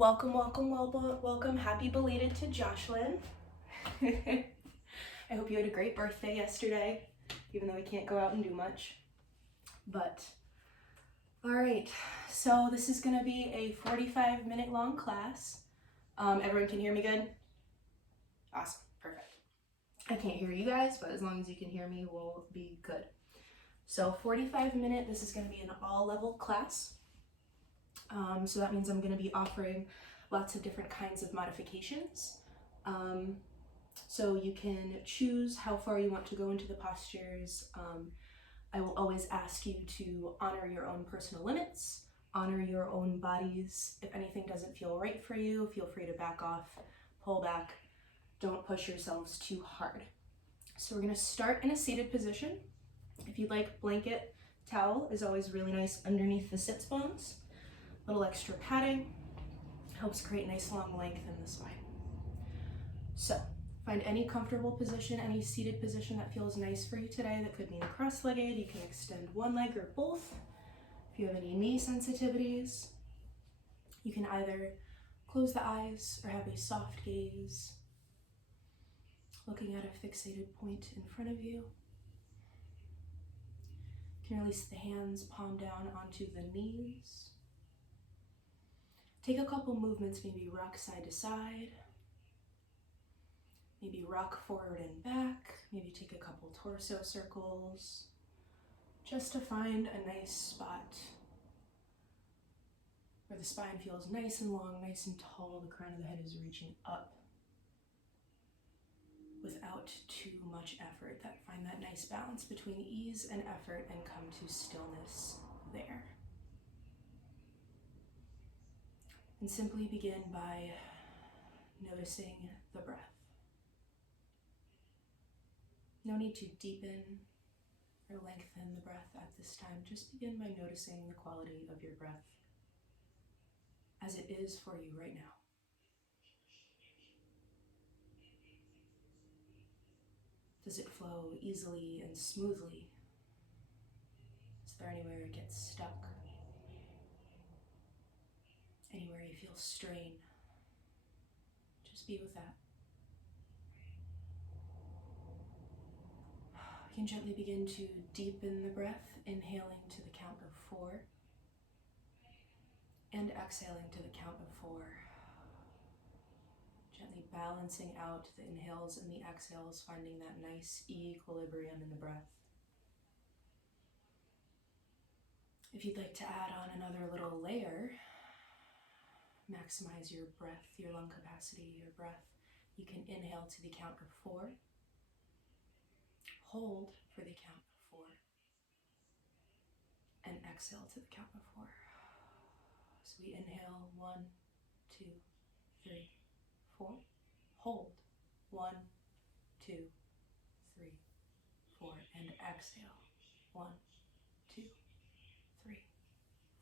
Welcome, welcome, welcome. Happy belated to Jocelyn. I hope you had a great birthday yesterday, even though we can't go out and do much. But, all right, so this is gonna be a 45-minute long class. Everyone can hear me good? Awesome, perfect. I can't hear you guys, but as long as you can hear me, we'll be good. So 45-minute, this is gonna be an all-level class. So that means I'm going to be offering lots of different kinds of modifications. So you can choose how far you want to go into the postures. I will always ask you to honor your own personal limits, honor your own bodies. If anything doesn't feel right for you, feel free to back off, pull back. Don't push yourselves too hard. So we're going to start in a seated position. If you'd like, blanket, towel is always really nice underneath the sits bones. A little extra padding helps create nice long length in the spine. So find any comfortable position, any seated position that feels nice for you today. That could mean cross-legged. You can extend one leg or both. If you have any knee sensitivities, you can either close the eyes or have a soft gaze, looking at a fixated point in front of you. You can release the hands palm down onto the knees. Take a couple movements, maybe rock side to side, maybe rock forward and back, maybe take a couple torso circles, just to find a nice spot where the spine feels nice and long, nice and tall, the crown of the head is reaching up without too much effort. Find that nice balance between ease and effort and come to stillness there. And simply begin by noticing the breath. No need to deepen or lengthen the breath at this time. Just begin by noticing the quality of your breath as it is for you right now. Does it flow easily and smoothly? Is there anywhere it gets stuck? Anywhere you feel strain? Just be with that. You can gently begin to deepen the breath, inhaling to the count of 4 and exhaling to the count of 4. Gently balancing out the inhales and the exhales, finding that nice equilibrium in the breath. If you'd like to add on another little layer, maximize your breath, your lung capacity, your breath, you can inhale to the count of 4, hold for the count of 4, and exhale to the count of 4. So we inhale 1, 2, 3, 4, hold 1, 2, 3, 4, and exhale 1, 2, 3,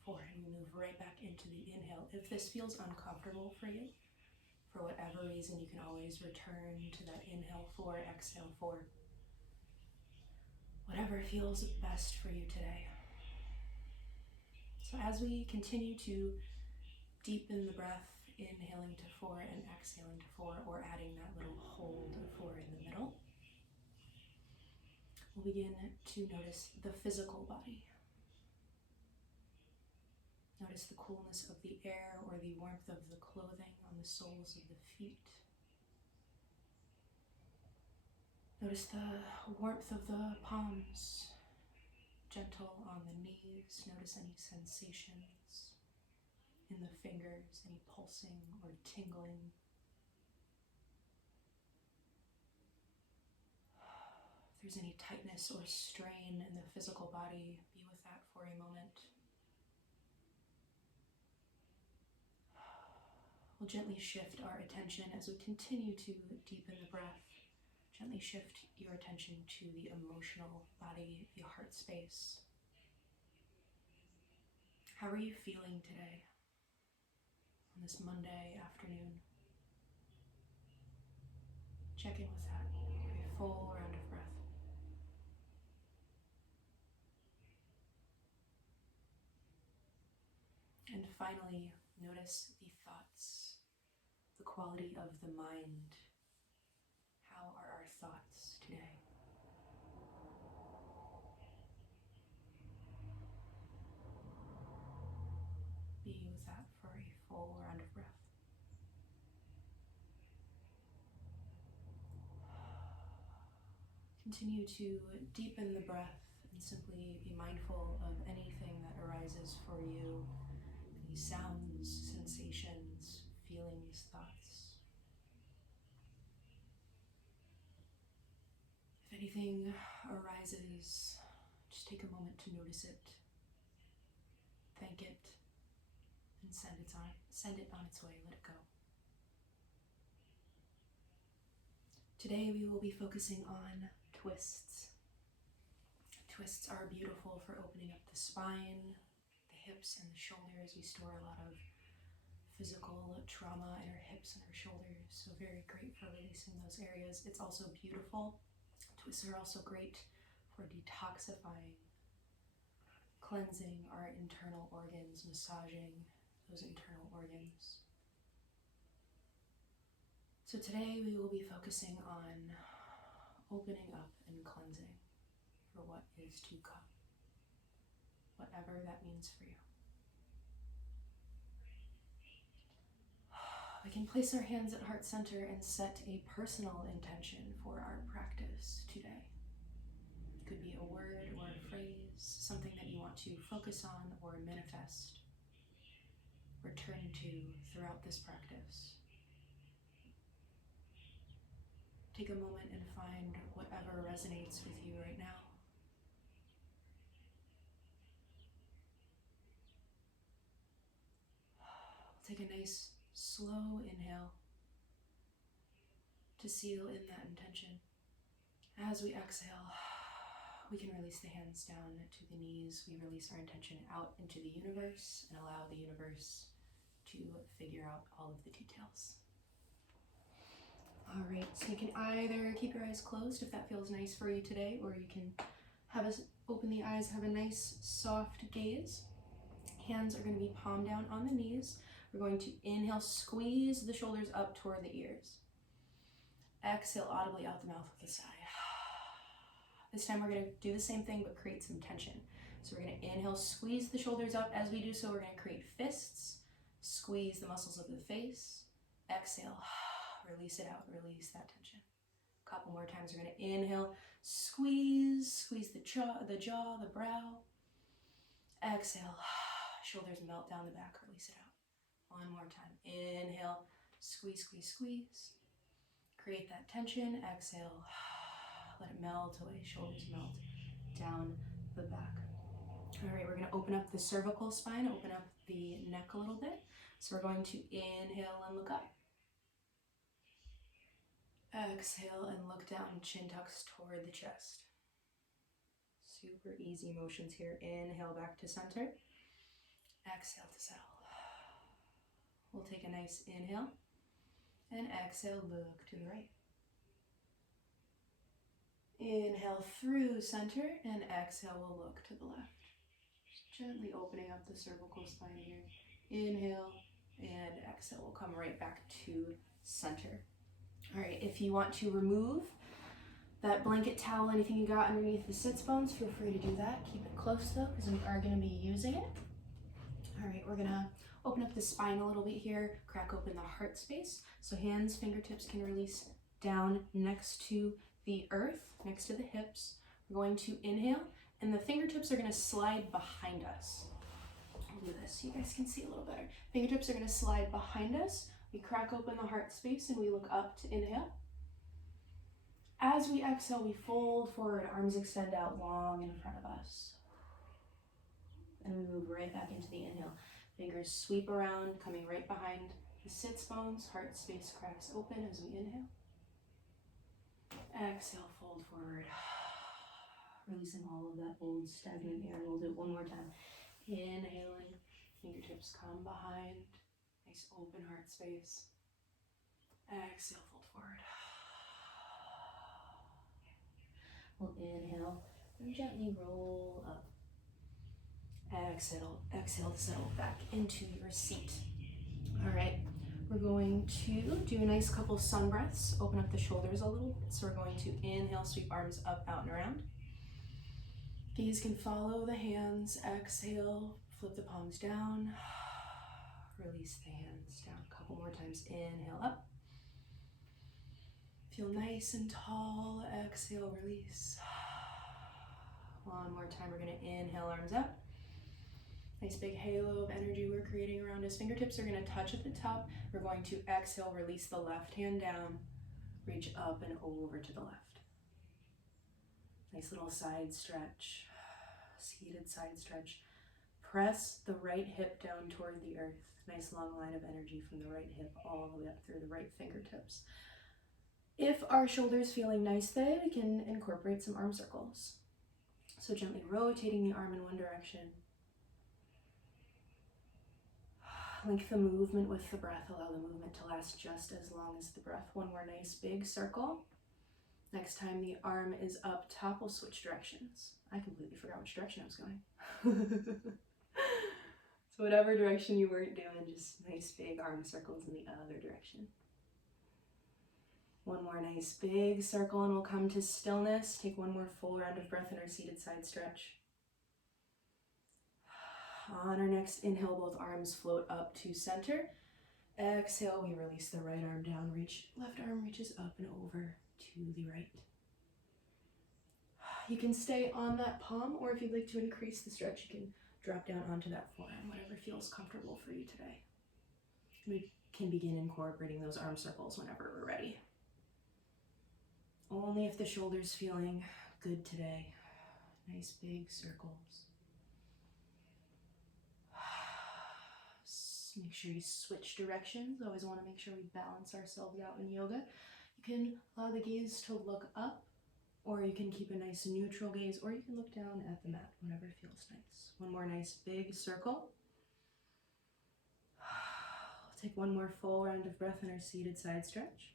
4, and we move right back into the inhale. If this feels uncomfortable for you, for whatever reason, you can always return to that inhale 4, exhale 4. Whatever feels best for you today. So as we continue to deepen the breath, inhaling to 4 and exhaling to 4, or adding that little hold of 4 in the middle, we'll begin to notice the physical body. Notice the coolness of the air or the warmth of the clothing on the soles of the feet. Notice the warmth of the palms, gentle on the knees. Notice any sensations in the fingers, any pulsing or tingling. If there's any tightness or strain in the physical body, be with that for a moment. We'll gently shift our attention as we continue to deepen the breath. Gently shift your attention to the emotional body, the heart space. How are you feeling today on this Monday afternoon? Check in with that. A full round of breath. And finally, notice the thoughts quality of the mind? How are our thoughts today? Be with that for a full round of breath. Continue to deepen the breath and simply be mindful of anything that arises for you, any sounds, sensations, feelings, thoughts. If anything arises, just take a moment to notice it, thank it, and send it on its way, let it go. Today we will be focusing on twists. Twists are beautiful for opening up the spine, the hips, and the shoulders. We store a lot of physical trauma in our hips and our shoulders, so very great for releasing those areas. It's also beautiful. Twists are also great for detoxifying, cleansing our internal organs, massaging those internal organs. So today we will be focusing on opening up and cleansing for what is to come, whatever that means for you. We can place our hands at heart center and set a personal intention for our practice today. It could be a word or a phrase, something that you want to focus on or manifest, return to throughout this practice. Take a moment and find whatever resonates with you right now. Take a nice slow inhale to seal in that intention. As we exhale, we can release the hands down to the knees. We release our intention out into the universe and allow the universe to figure out all of the details. All right, so you can either keep your eyes closed if that feels nice for you today, or you can have us open the eyes, have a nice soft gaze. Hands are going to be palm down on the knees. We're going to inhale, squeeze the shoulders up toward the ears. Exhale audibly out the mouth with a sigh. This time we're going to do the same thing but create some tension. So we're going to inhale, squeeze the shoulders up. As we do so, we're going to create fists, squeeze the muscles of the face. Exhale, release it out, release that tension. A couple more times. We're going to inhale, squeeze the jaw, the brow. Exhale, shoulders melt down the back, release it out. One more time. Inhale, squeeze, squeeze, squeeze. Create that tension. Exhale, let it melt away. Shoulders melt down the back. All right, we're going to open up the cervical spine, open up the neck a little bit. So we're going to inhale and look up. Exhale and look down, chin tucks toward the chest. Super easy motions here. Inhale back to center. Exhale to settle. We'll take a nice inhale and exhale, look to the right. Inhale through center and exhale, we'll look to the left. Just gently opening up the cervical spine here. Inhale and exhale, we'll come right back to center. All right, if you want to remove that blanket, towel, anything you got underneath the sits bones, feel free to do that. Keep it close though, because we are going to be using it. All right, we're going to open up the spine a little bit here, crack open the heart space. So hands, fingertips can release down next to the earth, next to the hips. We're going to inhale, and the fingertips are going to slide behind us. I'll do this so you guys can see a little better. Fingertips are going to slide behind us. We crack open the heart space and we look up to inhale. As we exhale, we fold forward, arms extend out long in front of us. And we move right back into the inhale. Fingers sweep around, coming right behind the sits bones. Heart space cracks open as we inhale. Exhale, fold forward. Releasing all of that old stagnant air. We'll do it one more time. Inhaling, fingertips come behind. Nice open heart space. Exhale, fold forward. We'll inhale and gently roll up. Exhale to settle back into your seat. All right, we're We're going to do a nice couple sun breaths, open up the shoulders a little bit. So we're going to inhale, sweep arms up, out, and around. Gaze can follow the hands. Exhale, flip the palms down. Release the hands down. A couple more times. Inhale up. Feel nice and tall. Exhale, release. One more time. We're going to inhale, arms out. Nice big halo of energy we're creating around us. Fingertips are going to touch at the top. We're going to exhale, release the left hand down. Reach up and over to the left. Nice little side stretch. Seated side stretch. Press the right hip down toward the earth. Nice long line of energy from the right hip all the way up through the right fingertips. If our shoulder's feeling nice today, we can incorporate some arm circles. So gently rotating the arm in one direction. Link the movement with the breath. Allow the movement to last just as long as the breath. One more nice big circle. Next time the arm is up top, we'll switch directions. I completely forgot which direction I was going. So whatever direction you weren't doing, just nice big arm circles in the other direction. One more nice big circle and we'll come to stillness. Take one more full round of breath in our seated side stretch. On our next inhale, both arms float up to center. Exhale, we release the right arm down. Left arm reaches up and over to the right. You can stay on that palm, or if you'd like to increase the stretch, you can drop down onto that forearm, whatever feels comfortable for you today. We can begin incorporating those arm circles whenever we're ready. Only if the shoulder's feeling good today. Nice big circles. Make sure you switch directions. Always want to make sure we balance ourselves out in yoga. You can allow the gaze to look up, or you can keep a nice neutral gaze, or you can look down at the mat, whatever feels nice. One more nice big circle. We'll take one more full round of breath in our seated side stretch.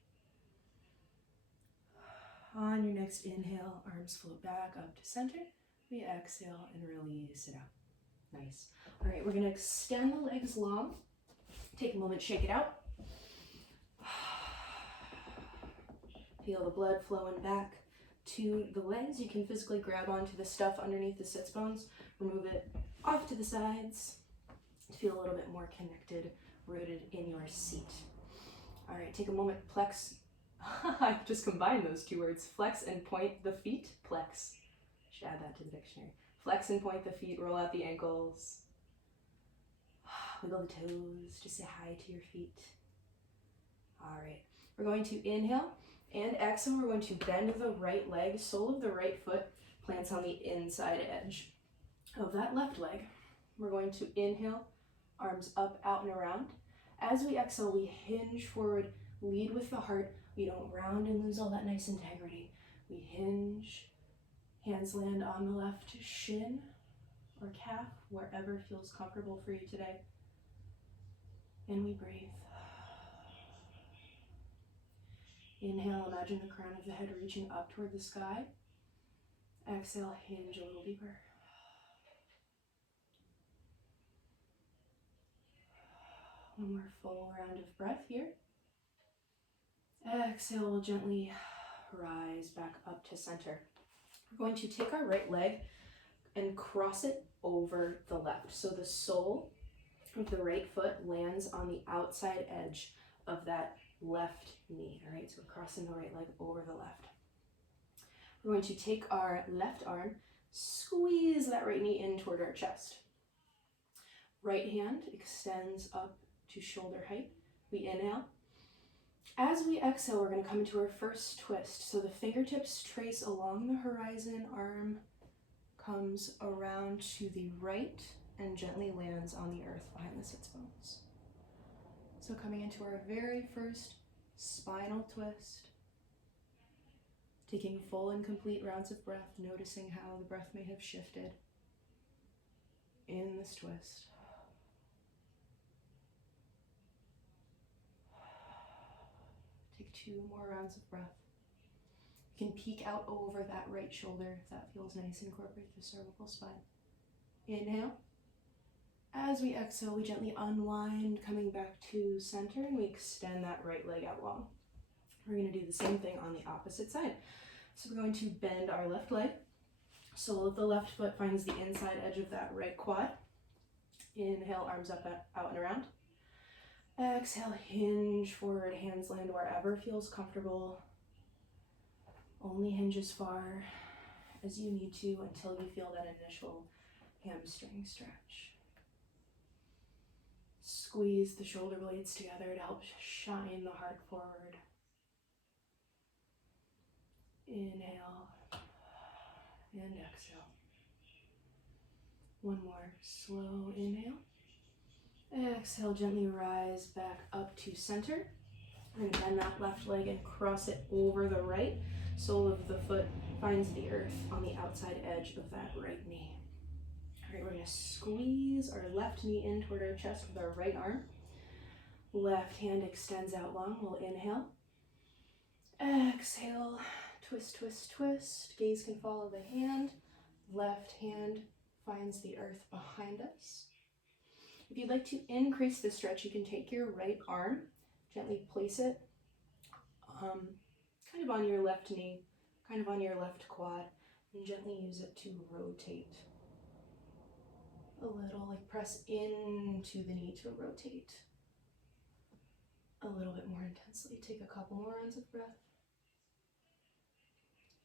On your next inhale, arms float back up to center. We exhale and release it out. Nice. All right, we're going to extend the legs long. Take a moment, shake it out. Feel the blood flowing back to the legs. You can physically grab onto the stuff underneath the sits bones, remove it off to the sides to feel a little bit more connected, rooted in your seat. All right, take a moment, plex. I just combined those two words, flex and point the feet, plex. Should add that to the dictionary. Flex and point the feet, roll out the ankles. Wiggle the toes, just say hi to your feet. All right, we're going to inhale and exhale. We're going to bend the right leg, sole of the right foot plants on the inside edge of that left leg. We're going to inhale, arms up, out, and around. As we exhale, we hinge forward, lead with the heart. We don't round and lose all that nice integrity. We hinge, hands land on the left shin or calf, wherever feels comfortable for you today. And we breathe. Inhale, imagine the crown of the head reaching up toward the sky. Exhale, hinge a little deeper. One more full round of breath here. Exhale, we'll gently rise back up to center. We're going to take our right leg and cross it over the left. So the sole of the right foot lands on the outside edge of that left knee. All right, so we're crossing the right leg over the left. We're going to take our left arm, squeeze that right knee in toward our chest. Right hand extends up to shoulder height. We inhale. As we exhale, we're going to come into our first twist. So the fingertips trace along the horizon, arm comes around to the right and gently lands on the earth behind the sits bones. So coming into our very first spinal twist, taking full and complete rounds of breath, noticing how the breath may have shifted in this twist. Take 2 more rounds of breath. You can peek out over that right shoulder if that feels nice. Incorporate the cervical spine. Inhale. As we exhale, we gently unwind, coming back to center, and we extend that right leg out long. We're going to do the same thing on the opposite side. So we're going to bend our left leg. Sole of the left foot finds the inside edge of that right quad. Inhale, arms up, out and around. Exhale, hinge forward, hands land wherever feels comfortable. Only hinge as far as you need to until you feel that initial hamstring stretch. Squeeze the shoulder blades together to help shine the heart forward. Inhale and exhale. One more slow inhale. Exhale, gently rise back up to center. We're going to bend that left leg and cross it over the right. Sole of the foot finds the earth on the outside edge of that right knee. All right, we're going to squeeze our left knee in toward our chest with our right arm. Left hand extends out long. We'll inhale. Exhale, twist, twist, twist. Gaze can follow the hand. Left hand finds the earth behind us. If you'd like to increase the stretch, you can take your right arm, gently place it kind of on your left knee, kind of on your left quad, and gently use it to rotate a little, like press into the knee to rotate a little bit more intensely. Take a couple more rounds of breath.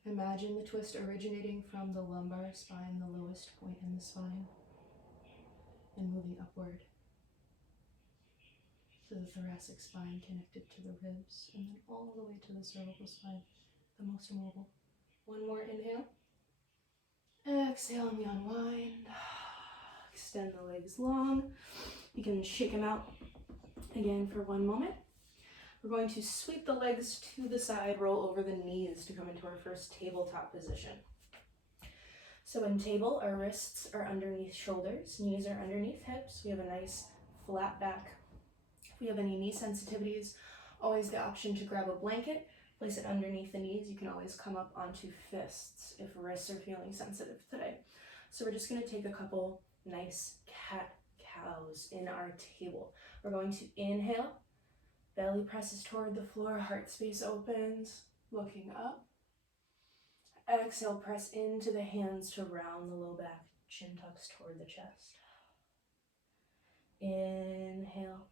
Imagine the twist originating from the lumbar spine, the lowest point in the spine, and moving upward to the thoracic spine connected to the ribs, and then all the way to the cervical spine, the most immobile. One more inhale. Exhale, and we unwind. Extend the legs long. You can shake them out again for one moment. We're going to sweep the legs to the side, roll over the knees to come into our first tabletop position. So in table, our wrists are underneath shoulders, knees are underneath hips. We have a nice flat back. If we have any knee sensitivities, always the option to grab a blanket, place it underneath the knees. You can always come up onto fists if wrists are feeling sensitive today. So we're just going to take a couple nice cat-cows in our table. We're going to inhale, belly presses toward the floor, heart space opens, looking up. Exhale, press into the hands to round the low back, chin tucks toward the chest. Inhale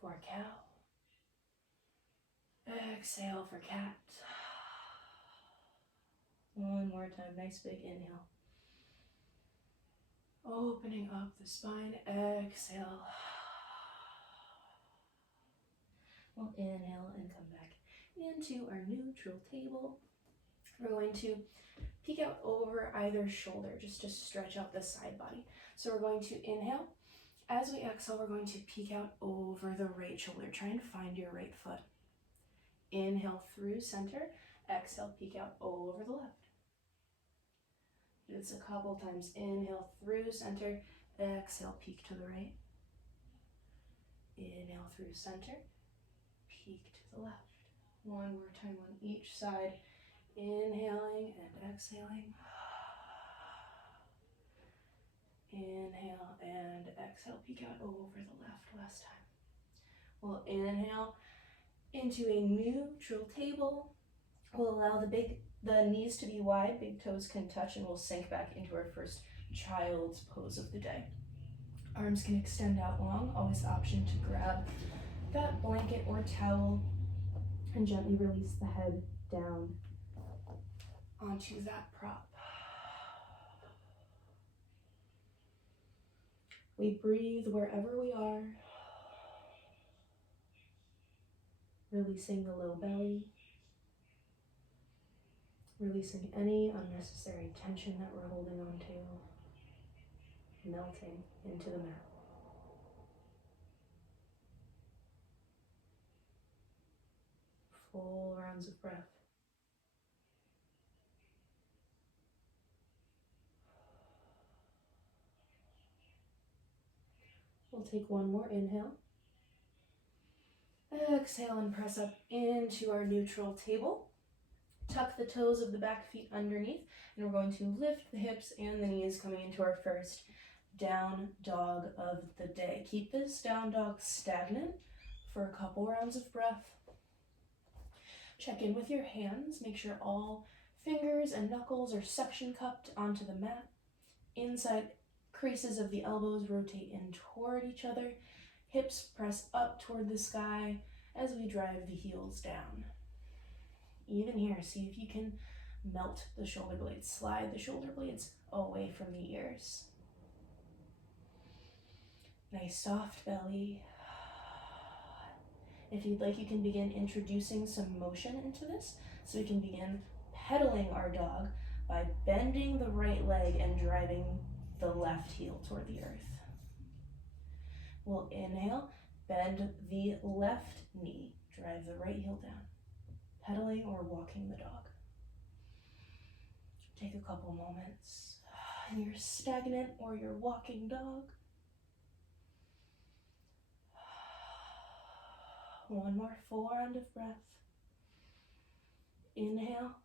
for cow. Exhale for cat. One more time, nice big inhale. Opening up the spine, exhale. We'll inhale and come back into our neutral table. We're going to peek out over either shoulder just to stretch out the side body. So we're going to inhale. As we exhale, we're going to peek out over the right shoulder. Try and find your right foot. Inhale through center. Exhale, peek out over the left. Do this a couple times. Inhale through center. Exhale, peek to the right. Inhale through center. Peek to the left. One more time on each side. Inhaling and exhaling. Inhale and exhale. Peek out over the left last time. We'll inhale into a neutral table. We'll allow the knees to be wide, big toes can touch, and we'll sink back into our first child's pose of the day. Arms can extend out long, always the option to grab that blanket or towel and gently release the head down onto that prop. We breathe wherever we are, releasing the low belly, releasing any unnecessary tension that we're holding on to, melting into the mat. Full rounds of breath. We'll take one more inhale. Exhale and press up into our neutral table. Tuck the toes of the back feet underneath, and we're going to lift the hips and the knees coming into our first down dog of the day. Keep this down dog stagnant for a couple rounds of breath. Check in with your hands. Make sure all fingers and knuckles are suction cupped onto the mat. Inside creases of the elbows rotate in toward each other. Hips press up toward the sky as we drive the heels down. Even here, see if you can melt the shoulder blades. Slide the shoulder blades away from the ears. Nice soft belly. If you'd like, you can begin introducing some motion into this. So we can begin pedaling our dog by bending the right leg and driving the left heel toward the earth. We'll inhale, bend the left knee, drive the right heel down, pedaling or walking the dog. Take a couple moments in your stagnant or your walking dog. One more full round of breath. Inhale.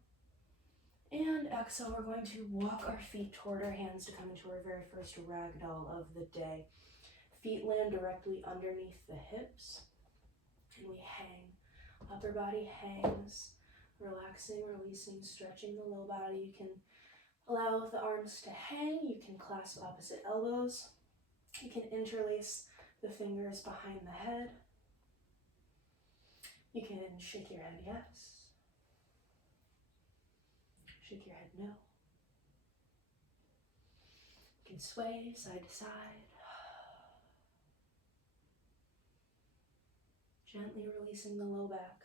And exhale, we're going to walk our feet toward our hands to come into our very first ragdoll of the day. Feet land directly underneath the hips, and we hang. Upper body hangs, relaxing, releasing, stretching the low body. You can allow the arms to hang. You can clasp opposite elbows. You can interlace the fingers behind the head. You can shake your head yes. Shake your head no. You can sway side to side. Gently releasing the low back.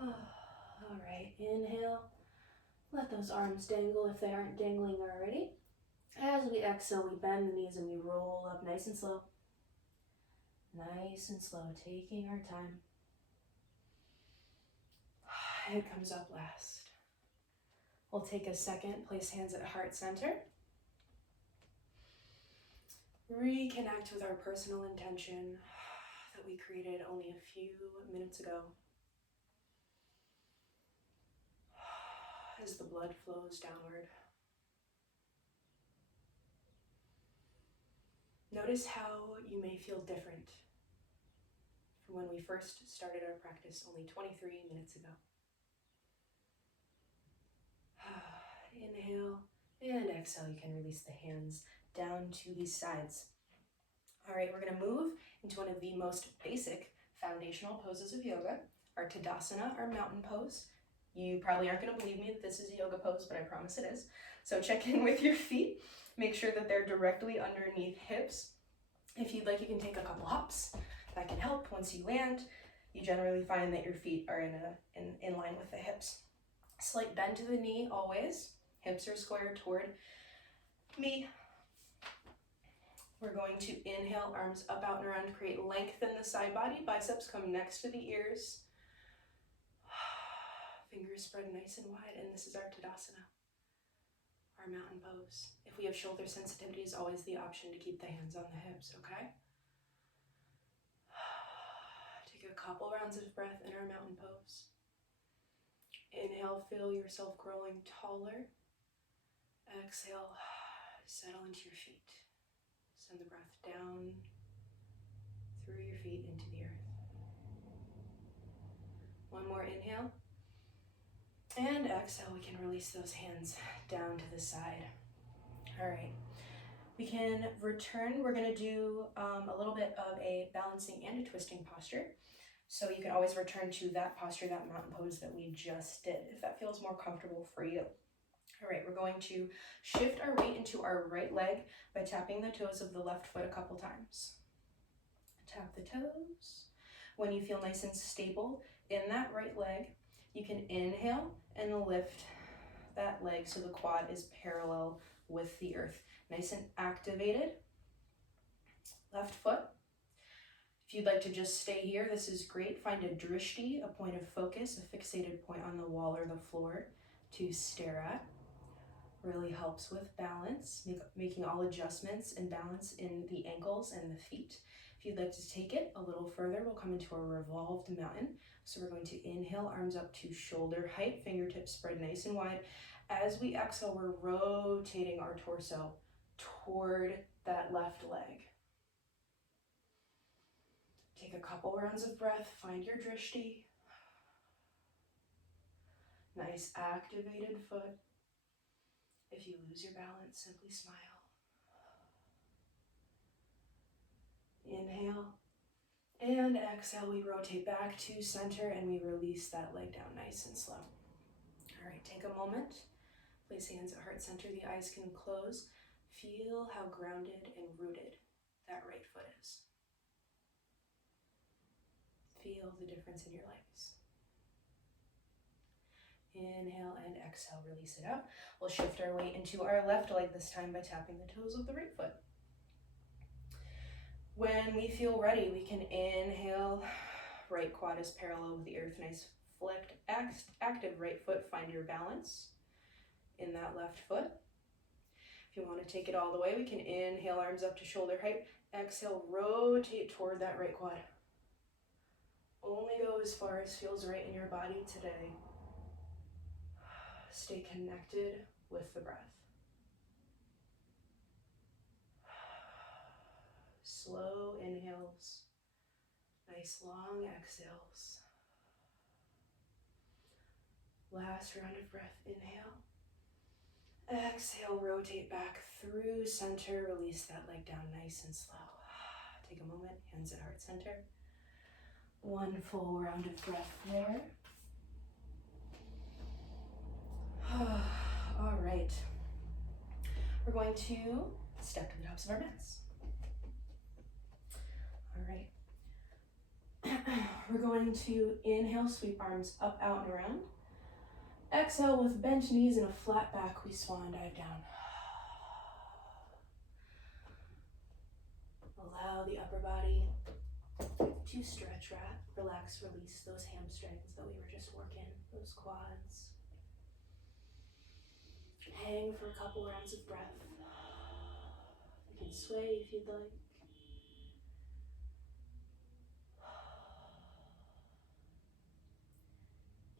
All right, inhale. Let those arms dangle if they aren't dangling already. As we exhale, we bend the knees and we roll up nice and slow. Nice and slow, taking our time. Head comes up last. We'll take a second, place hands at heart center. Reconnect with our personal intention that we created only a few minutes ago. As the blood flows downward. Notice how you may feel different from when we first started our practice only 23 minutes ago. Inhale and exhale. You can release the hands down to the sides. All right, we're going to move into one of the most basic foundational poses of yoga, our Tadasana, our mountain pose. You probably aren't going to believe me that this is a yoga pose, but I promise it is. So check in with your feet. Make sure that they're directly underneath hips. If you'd like, you can take a couple hops. That can help. Once you land, you generally find that your feet are in line with the hips. Slight bend to the knee always. Hips are squared toward me. We're going to inhale, arms up, out, and around, create length in the side body. Biceps come next to the ears. Fingers spread nice and wide, and this is our Tadasana, our mountain pose. If we have shoulder sensitivity, is always the option to keep the hands on the hips, okay? Take a couple rounds of breath in our mountain pose. Inhale, feel yourself growing taller. Exhale, settle into your feet. Send the breath down through your feet into the earth. One more inhale. And exhale, we can release those hands down to the side. All right, we can return. We're gonna do a little bit of a balancing and a twisting posture. So you can always return to that posture, that mountain pose that we just did, if that feels more comfortable for you. All right, we're going to shift our weight into our right leg by tapping the toes of the left foot a couple times. Tap the toes. When you feel nice and stable in that right leg, you can inhale and lift that leg so the quad is parallel with the earth. Nice and activated. Left foot. If you'd like to just stay here, this is great. Find a drishti, a point of focus, a fixated point on the wall or the floor to stare at. Really helps with balance, making all adjustments and balance in the ankles and the feet. If you'd like to take it a little further, we'll come into a revolved mountain. So we're going to inhale, arms up to shoulder height, fingertips spread nice and wide. As we exhale, we're rotating our torso toward that left leg. Take a couple rounds of breath, find your drishti. Nice activated foot. If you lose your balance, simply smile. Inhale and exhale, we rotate back to center and we release that leg down nice and slow. All right, take a moment. Place hands at heart center, the eyes can close. Feel how grounded and rooted that right foot is. Feel the difference in your legs. Inhale and exhale, release it out. We'll shift our weight into our left leg this time by tapping the toes of the right foot. When we feel ready, we can inhale, right quad is parallel with the earth, nice flicked, active right foot, find your balance in that left foot. If you want to take it all the way, we can inhale, arms up to shoulder height, exhale, rotate toward that right quad. Only go as far as feels right in your body today. Stay connected with the breath. Slow inhales, nice long exhales. Last round of breath, inhale. Exhale, rotate back through center, release that leg down nice and slow. Take a moment, hands at heart center. One full round of breath there. All right. We're going to step to the tops of our mats. All right. We're going to inhale, sweep arms up, out, and around. Exhale, with bent knees and a flat back, we swan dive down. Allow the upper body to stretch, relax, release those hamstrings that we were just working, those quads. Hang for a couple rounds of breath. You can sway if you'd like.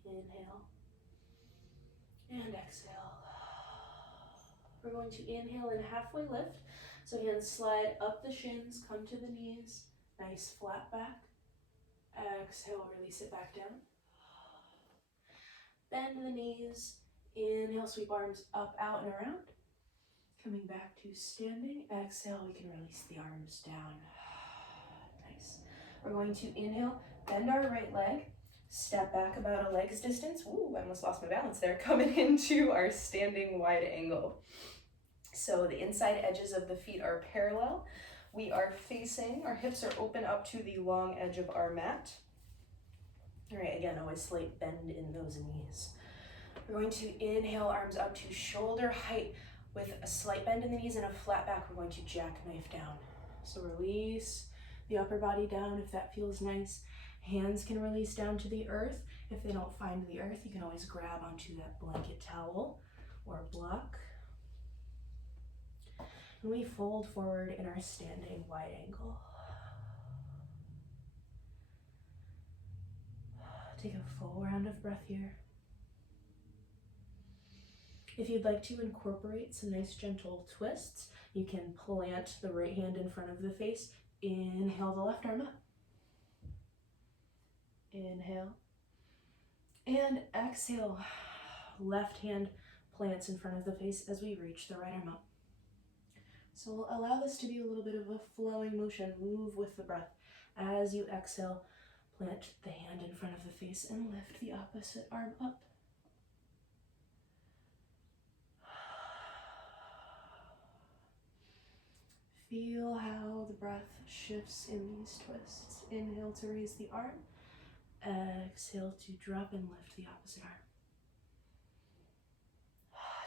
Inhale and exhale. We're going to inhale and halfway lift. So hands slide up the shins, come to the knees. Nice flat back. Exhale, release it back down. Bend the knees. Inhale, sweep arms up, out, and around. Coming back to standing. Exhale, we can release the arms down. Nice. We're going to inhale, bend our right leg. Step back about a leg's distance. Ooh, I almost lost my balance there. Coming into our standing wide angle. So the inside edges of the feet are parallel. We are facing, our hips are open up to the long edge of our mat. All right, again, always slight bend in those knees. We're going to inhale, arms up to shoulder height with a slight bend in the knees and a flat back. We're going to jackknife down. So release the upper body down if that feels nice. Hands can release down to the earth. If they don't find the earth, you can always grab onto that blanket towel or block. And we fold forward in our standing wide angle. Take a full round of breath here. If you'd like to incorporate some nice gentle twists, you can plant the right hand in front of the face. Inhale the left arm up. Inhale. And exhale. Left hand plants in front of the face as we reach the right arm up. So we'll allow this to be a little bit of a flowing motion. Move with the breath. As you exhale, plant the hand in front of the face and lift the opposite arm up. Feel how the breath shifts in these twists. Inhale to raise the arm. Exhale to drop and lift the opposite arm.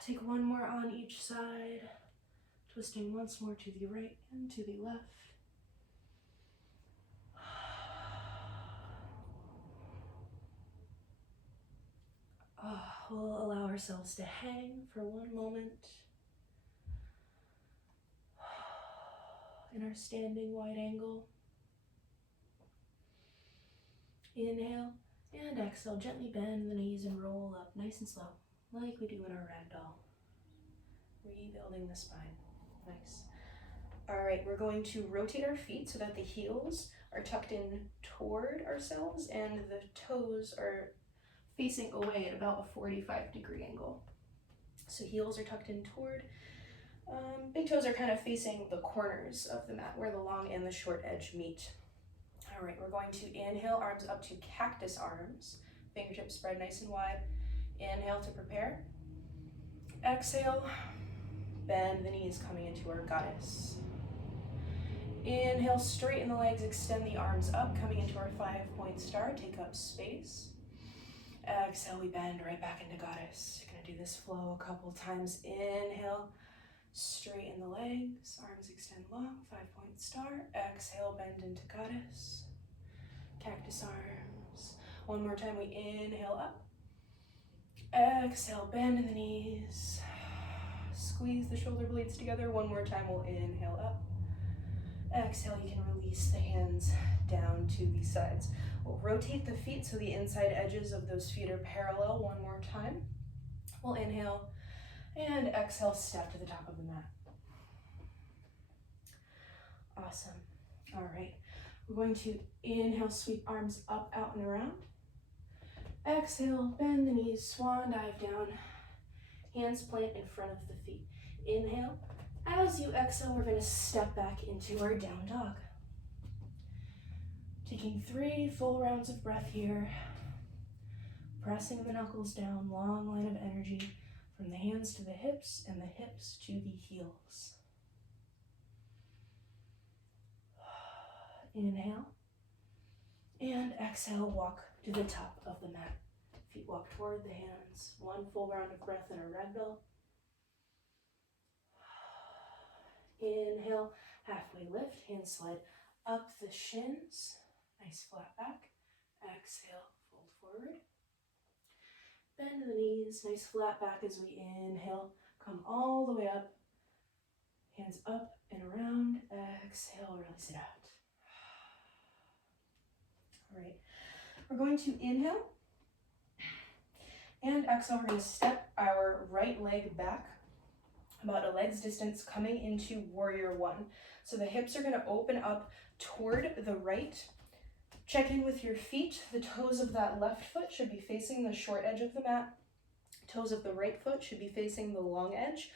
Take one more on each side. Twisting once more to the right and to the left. We'll allow ourselves to hang for one moment in our standing wide angle. Inhale and exhale, gently bend the knees and roll up nice and slow. like we do in our ragdoll. Rebuilding the spine. Nice. All right, we're going to rotate our feet so that the heels are tucked in toward ourselves and the toes are facing away at about a 45-degree angle. So heels are tucked in toward, big toes are kind of facing the corners of the mat where the long and the short edge meet. All right, we're going to inhale, arms up to cactus arms, fingertips spread nice and wide. Inhale to prepare. Exhale, bend the knees coming into our goddess. Inhale, straighten the legs, extend the arms up, coming into our 5-point star, take up space. Exhale, we bend right back into goddess. You're gonna do this flow a couple times. Inhale, straighten the legs, arms extend long, 5-point star. Exhale, bend into goddess. Cactus arms. One more time, we inhale up. Exhale, bend in the knees. Squeeze the shoulder blades together. One more time, we'll inhale up. Exhale, you can release the hands down to the sides. We'll rotate the feet so the inside edges of those feet are parallel. One more time. We'll inhale and exhale, step to the top of the mat. Awesome. All right. We're going to inhale, sweep arms up, out, and around. Exhale, bend the knees, swan dive down. Hands plant in front of the feet. Inhale. As you exhale, we're going to step back into our down dog. Taking 3 full rounds of breath here. Pressing the knuckles down, long line of energy from the hands to the hips and the hips to the heels. Inhale. And exhale, walk to the top of the mat. Feet walk toward the hands. 1 full round of breath in a ragdoll. Inhale, halfway lift, hands slide up the shins. Nice flat back. Exhale, fold forward. Bend the knees, nice flat back as we inhale. Come all the way up. Hands up and around. Exhale, release it out. All right, we're going to inhale and exhale. We're going to step our right leg back about a leg's distance, coming into warrior 1. So the hips are going to open up toward the right. Check in with your feet. The toes of that left foot should be facing the short edge of the mat. Toes of the right foot should be facing the long edge,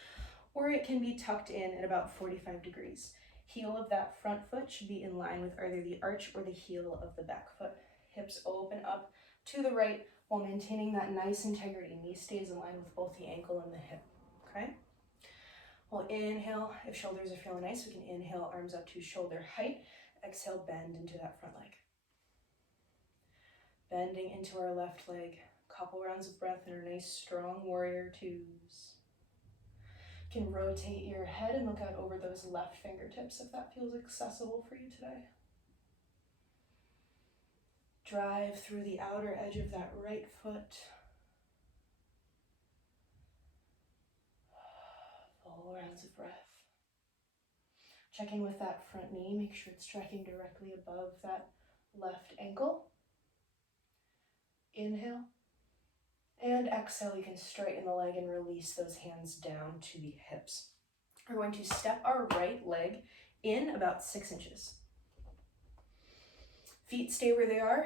or it can be tucked in at about 45 degrees. Heel of that front foot should be in line with either the arch or the heel of the back foot. Hips open up to the right while maintaining that nice integrity. Knee stays in line with both the ankle and the hip, okay? We'll inhale. If shoulders are feeling nice, we can inhale, arms up to shoulder height. Exhale, bend into that front leg. Bending into our left leg. Couple rounds of breath in our nice, strong warrior 2s. You can rotate your head and look out over those left fingertips if that feels accessible for you today. Drive through the outer edge of that right foot. Full rounds of breath. Check in with that front knee. Make sure it's tracking directly above that left ankle. Inhale. And exhale, you can straighten the leg and release those hands down to the hips. We're going to step our right leg in about 6 inches. Feet stay where they are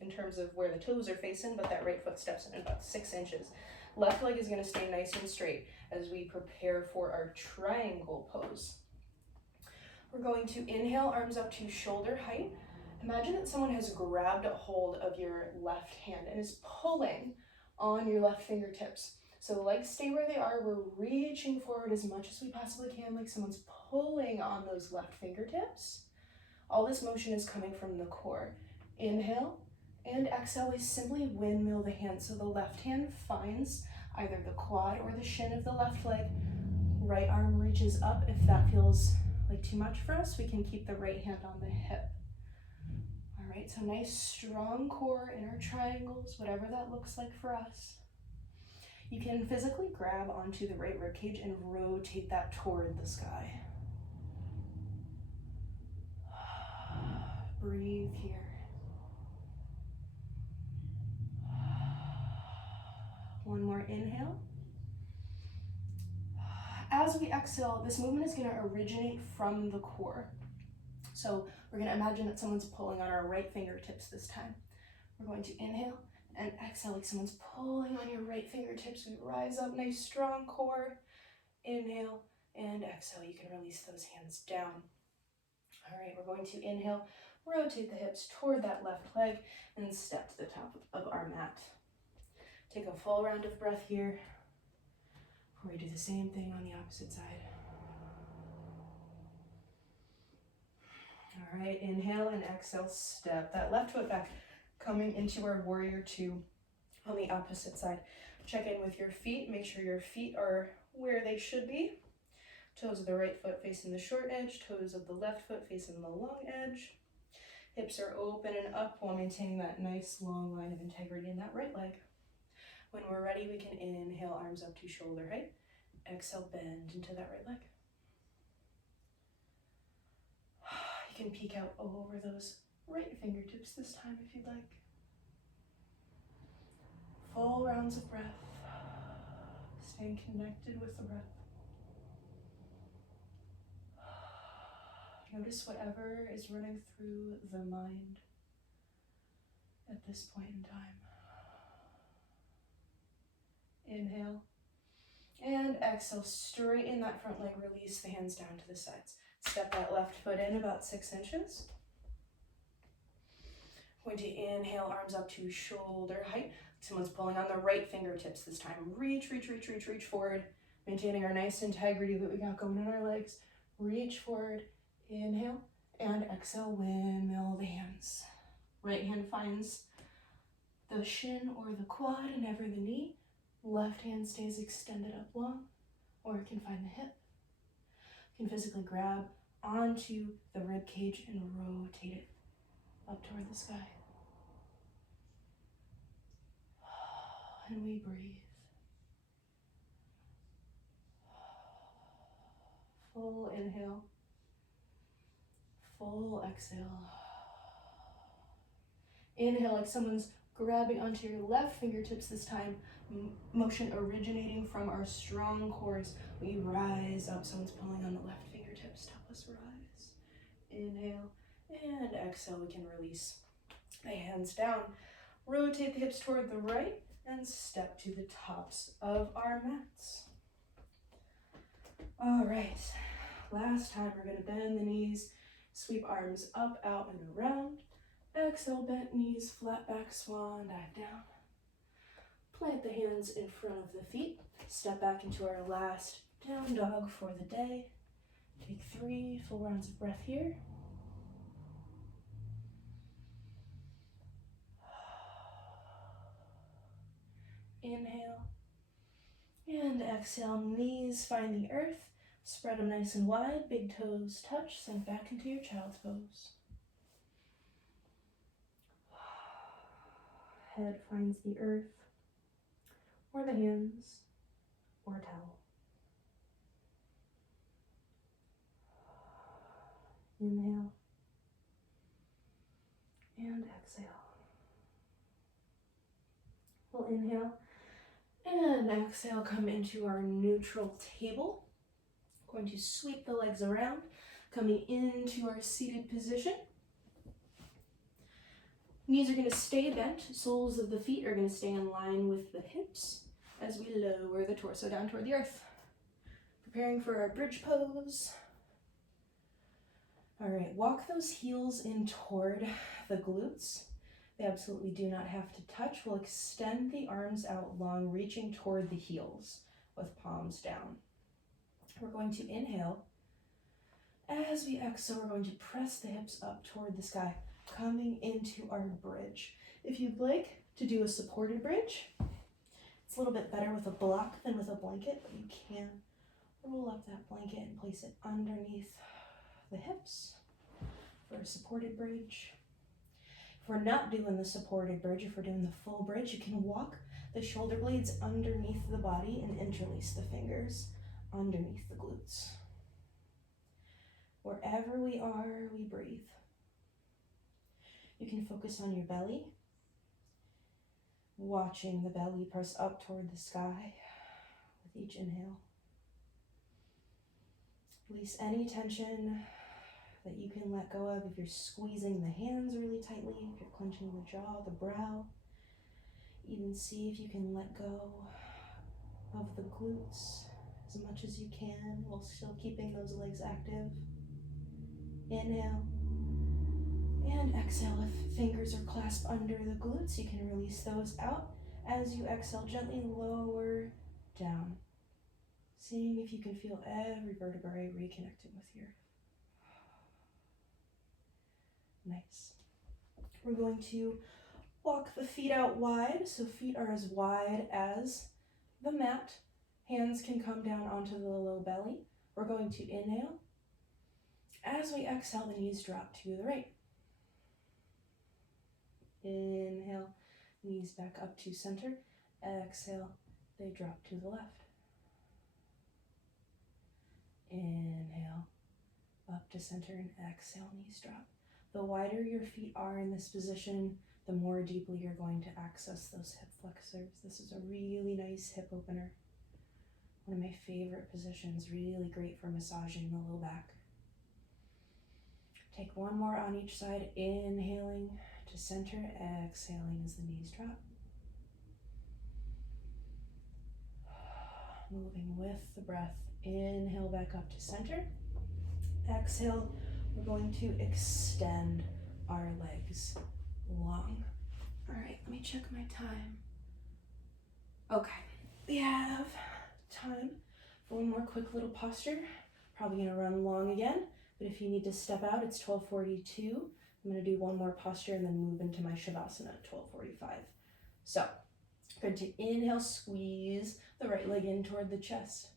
in terms of where the toes are facing, but that right foot steps in about 6 inches. Left leg is going to stay nice and straight as we prepare for our triangle pose. We're going to inhale, arms up to shoulder height. Imagine that someone has grabbed a hold of your left hand and is pulling on your left fingertips. So the legs stay where they are. We're reaching forward as much as we possibly can, like someone's pulling on those left fingertips. All this motion is coming from the core. Inhale and exhale, we simply windmill the hand. So the left hand finds either the quad or the shin of the left leg. Right arm reaches up. If that feels like too much for us, we can keep the right hand on the hip. All right, so nice strong core in our triangles, whatever that looks like for us. You can physically grab onto the right ribcage and rotate that toward the sky. Breathe here. One more inhale. As we exhale, this movement is going to originate from the core. So we're going to imagine that someone's pulling on our right fingertips this time. We're going to inhale and exhale like someone's pulling on your right fingertips. We rise up, nice strong core. Inhale and exhale. You can release those hands down. All right, we're going to inhale, rotate the hips toward that left leg, and step to the top of our mat. Take a full round of breath here before we do the same thing on the opposite side. All right, inhale and exhale, step that left foot back, coming into our warrior two on the opposite side. Check in with your feet, make sure your feet are where they should be. Toes of the right foot facing the short edge, toes of the left foot facing the long edge. Hips are open and up while maintaining that nice long line of integrity in that right leg. When we're ready, we can inhale, arms up to shoulder height. Exhale, bend into that right leg. You can peek out over those right fingertips this time if you'd like. Full rounds of breath, staying connected with the breath. Notice whatever is running through the mind at this point in time. Inhale and exhale, straighten that front leg, release the hands down to the sides. Step that left foot in about 6 inches. Going to inhale, arms up to shoulder height. Someone's pulling on the right fingertips this time. Reach, reach, reach, reach, reach forward. Maintaining our nice integrity that we got going in our legs. Reach forward, inhale, and exhale, windmill the hands. Right hand finds the shin or the quad, never the knee. Left hand stays extended up long, or it can find the hip. You can physically grab onto the rib cage and rotate it up toward the sky. And we breathe. Full inhale, full exhale. Inhale like someone's grabbing onto your left fingertips this time, motion originating from our strong cores. We rise up, someone's pulling on the left fingertips to help us rise. Inhale and exhale, we can release the hands down. Rotate the hips toward the right and step to the tops of our mats. All right, last time we're gonna bend the knees, sweep arms up, out, and around. Exhale, bent knees, flat back, swan, dive down. Plant the hands in front of the feet. Step back into our last down dog for the day. Take 3 full rounds of breath here. Inhale and exhale, knees find the earth. Spread them nice and wide, big toes touch, sink back into your child's pose. Head finds the earth, or the hands, or a towel. Inhale and exhale. We'll inhale and exhale, come into our neutral table. Going to sweep the legs around, coming into our seated position. Knees are going to stay bent, soles of the feet are going to stay in line with the hips as we lower the torso down toward the earth. Preparing for our bridge pose. All right, walk those heels in toward the glutes. They absolutely do not have to touch. We'll extend the arms out long, reaching toward the heels with palms down. We're going to inhale. As we exhale, we're going to press the hips up toward the sky, coming into our bridge. If you'd like to do a supported bridge, it's a little bit better with a block than with a blanket, but you can roll up that blanket and place it underneath the hips for a supported bridge. If we're not doing the supported bridge, if we're doing the full bridge, you can walk the shoulder blades underneath the body and interlace the fingers underneath the glutes. Wherever we are, we breathe. You can focus on your belly, Watching the belly press up toward the sky with each inhale. Release any tension that you can let go of. If you're squeezing the hands really tightly, if you're clenching the jaw, the brow, even see if you can let go of the glutes as much as you can while still keeping those legs active. Inhale and exhale. If fingers are clasped under the glutes, you can release those out. As you exhale, gently lower down. Seeing if you can feel every vertebrae reconnecting with your. Nice. We're going to walk the feet out wide, so feet are as wide as the mat. Hands can come down onto the low belly. We're going to inhale. As we exhale, the knees drop to the right. Inhale, knees back up to center. Exhale, they drop to the left. Inhale, up to center, and exhale, knees drop. The wider your feet are in this position, the more deeply you're going to access those hip flexors. This is a really nice hip opener. One of my favorite positions, really great for massaging the low back. Take one more on each side, inhaling to center, exhaling as the knees drop. Moving with the breath. Inhale back up to center. Exhale, we're going to extend our legs long. All right, let me check my time. Okay, we have time for one more quick little posture. Probably gonna run long again, but if you need to step out, it's 12:42. I'm gonna do one more posture and then move into my Shavasana at 12:45. So, good to inhale, squeeze the right leg in toward the chest.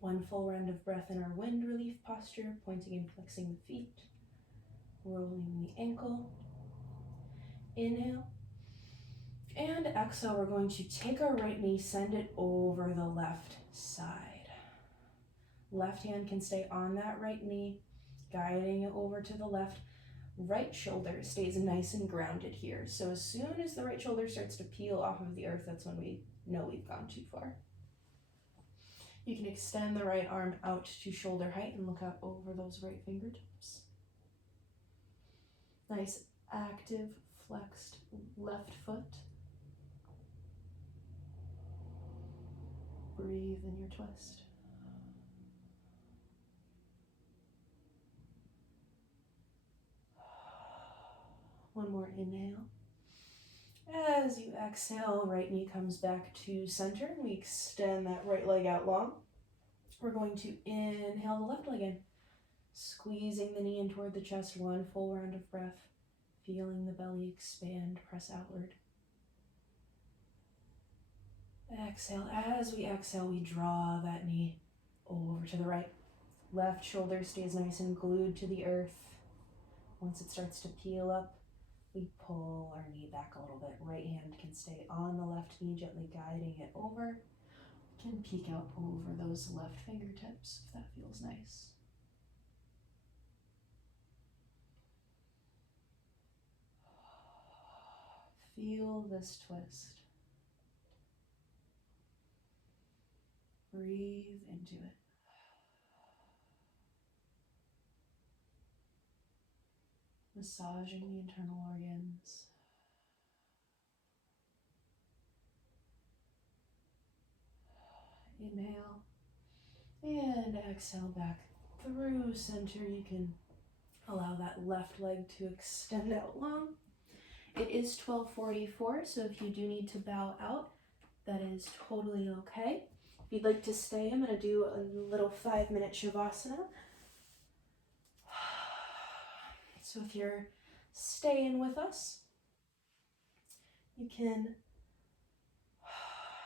One full round of breath in our wind relief posture, pointing and flexing the feet, rolling the ankle. Inhale. And exhale, we're going to take our right knee, send it over the left side. Left hand can stay on that right knee, guiding it over to the left. Right shoulder stays nice and grounded here. So as soon as the right shoulder starts to peel off of the earth, that's when we know we've gone too far. You can extend the right arm out to shoulder height and look out over those right fingertips. Nice, active, flexed left foot. Breathe in your twist. One more inhale. As you exhale, right knee comes back to center. We extend that right leg out long. We're going to inhale the left leg in, squeezing the knee in toward the chest, one full round of breath, feeling the belly expand, press outward. Exhale. As we exhale, we draw that knee over to the right. Left shoulder stays nice and glued to the earth. Once it starts to peel up, we pull our knee back a little bit. Right hand can stay on the left knee, gently guiding it over. Can peek out over those left fingertips if that feels nice. Feel this twist. Breathe into it. Massaging the internal organs. Inhale and exhale back through center. You can allow that left leg to extend out long. It is 12:44, so if you do need to bow out, that is totally okay. If you'd like to stay, I'm going to do a little 5-minute Shavasana. So if you're staying with us, you can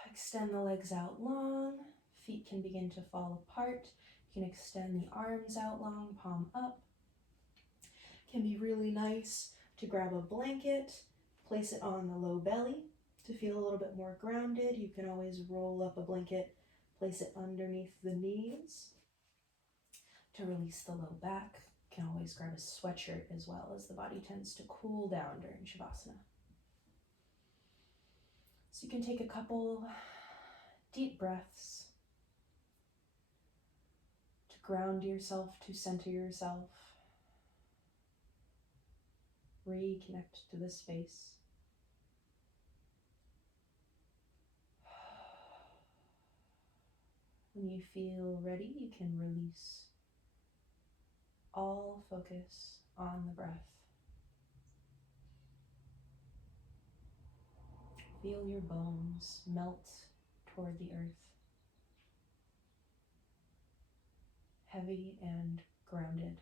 extend the legs out long. Feet can begin to fall apart. You can extend the arms out long, palm up. It can be really nice to grab a blanket, place it on the low belly to feel a little bit more grounded. You can always roll up a blanket, place it underneath the knees to release the low back. You can always grab a sweatshirt as well, as the body tends to cool down during Shavasana. So you can take a couple deep breaths to ground yourself, to center yourself, reconnect to the space. When you feel ready, you can release all focus on the breath. Feel your bones melt toward the earth, heavy and grounded.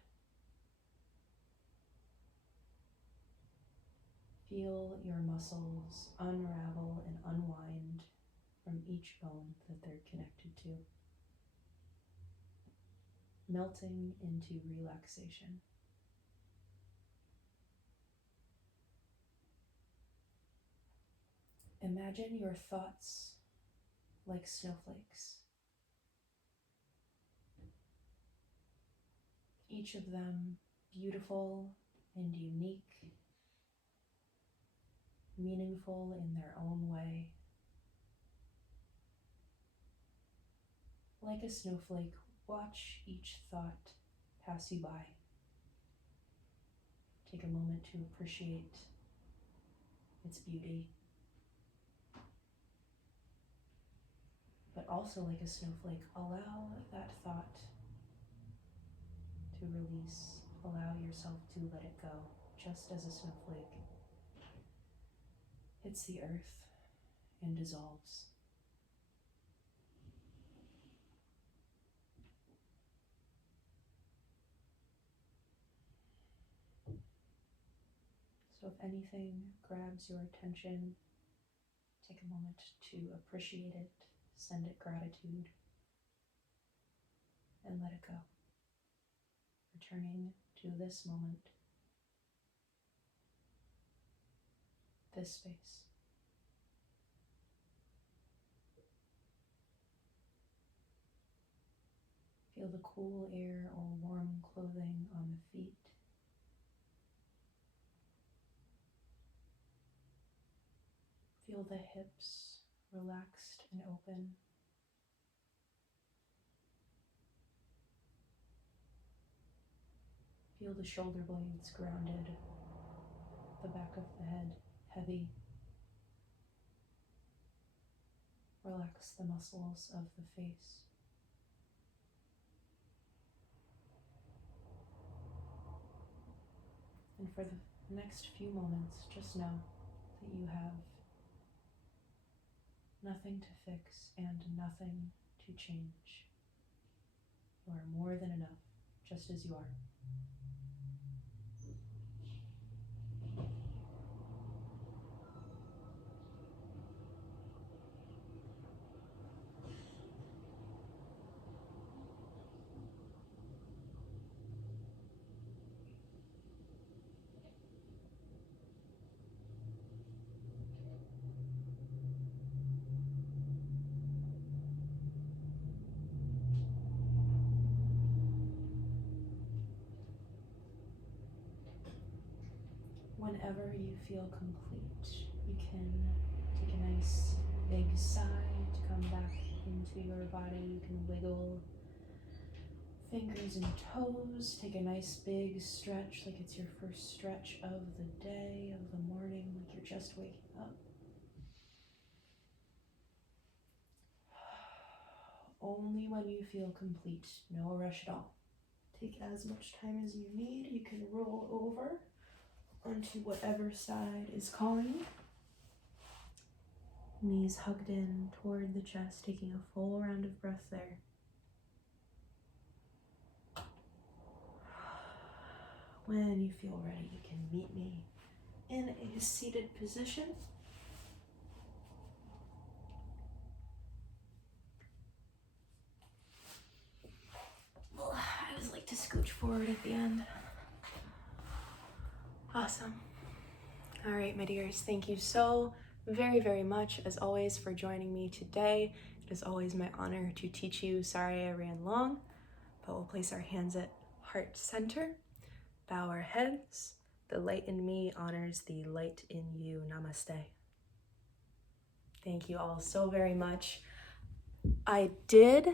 Feel your muscles unravel and unwind from each bone that they're connected to, melting into relaxation. Imagine your thoughts like snowflakes, each of them beautiful and unique, meaningful in their own way. Like a snowflake, watch each thought pass you by. Take a moment to appreciate its beauty. But also like a snowflake, allow that thought to release. Allow yourself to let it go, just as a snowflake hits the earth and dissolves. So if anything grabs your attention, take a moment to appreciate it, send it gratitude, and let it go. Returning to this moment, this space. Feel the cool air or warm clothing on the feet. Feel the hips relaxed and open. Feel the shoulder blades grounded, the back of the head heavy. Relax the muscles of the face. And for the next few moments, just know that you have nothing to fix and nothing to change. You are more than enough, just as you are. Whenever you feel complete, you can take a nice big sigh to come back into your body. You can wiggle fingers and toes. Take a nice big stretch, like it's your first stretch of the day, of the morning, like you're just waking up. Only when you feel complete, no rush at all. Take as much time as you need. You can roll over onto whatever side is calling. Knees hugged in toward the chest, taking a full round of breath there. When you feel ready, you can meet me in a seated position. Well, I always like to scooch forward at the end. Awesome. All right, my dears, thank you so very, very much, as always, for joining me today. It is always my honor to teach you. Sorry I ran long, but we'll place our hands at heart center, bow our heads. The light in me honors the light in you. Namaste. Thank you all so very much. I did